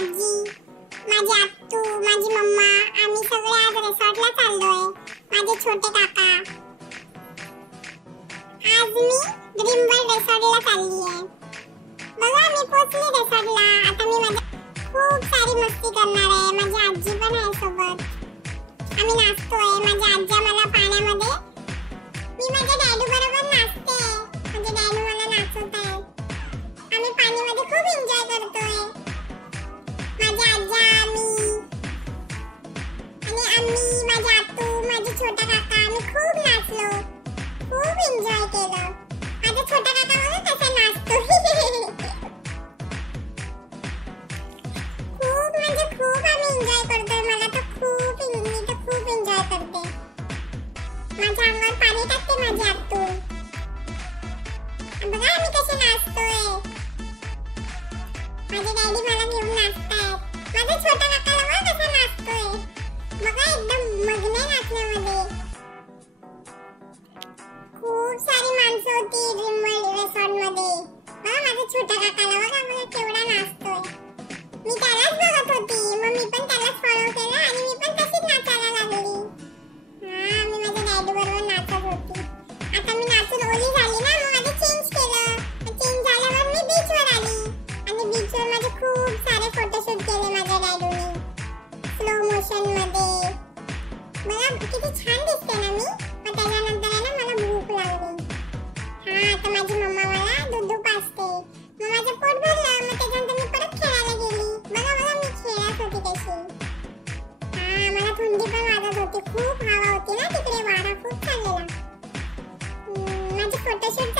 आजी, माझी आत्तू, माझी मम्मा, आम्ही सगळे आज रिसॉर्टला चाललोय. माझे छोटे काका. आज मी ड्रीम वर्ल्ड रिसॉर्टला चालली आहे. बघा मी पोहोचली रिसॉर्टला. आता मी माझ्या खूप सारी मस्ती करणार आहे. माझी आजी पण आहे सोबत. आम्ही नाचतोय. माझी आजी मला पाण्यामध्ये, मी माझ्या डॅडू बरोबर नाचते. माझे डॅडू मला नाचवताय. आम्ही पाण्यामध्ये खूप एन्जॉय करतोय. माझी आजी, मी आणि आम्ही, माझी आत्तू, माझे छोटा काका, आम्ही खूप नाचलो. खूप एन्जॉय केलं. माझा छोटा काका बघा कसा नाचतो. खूप म्हणजे खूप आम्ही एन्जॉय करतोय. मला तर मी तर खूप एन्जॉय करते. माझ्या अंगावर पाणी टाकते माझी आत्तू. बघा आम्ही कसे नाचतोय. माझे डॅडी मला घेऊन नाचतायत. माझा छोटा काका बघा कसा नाचतोय. बघा एकदम मग्न नाचण्यामध्ये. खूप सारी माणसं होती ड्रीम वर्ल्ड रिसॉर्ट मध्ये. बघा माझा छोटा काकाला बघा केवढा नाचतोय. मी त्यालाच बघत होती. मग मी पण त्यालाच फॉलो केलं आणि मी पण तशीच नाचायला लागली. मी माझ्या डॅडी बरोबर नाचत होती. आता मी नाचून ओली झाली ना, मग माझं चेंज केलं. चेंज झाल्यावर मी बीचवर आली आणि बीचवर माझे खूप सारे फोटोशूट केले माझ्या डॅडूने स्लो मोशन मध्ये. मला किती छान दिसते ना मी. मग त्याच्यानंतर आहे ना मला भूक लागली. आता माझी मम्मा मला दूध पाजते. मग माझं पोट भरलं. मग त्याच्यानंतर मी परत खेळायला गेली. बघा मी खेळत होती कशी. मला थंडी पण वाजत होती. खूप हवा होती ना तिकडे, वारा खूप चाललेला. माझे फोटोशूट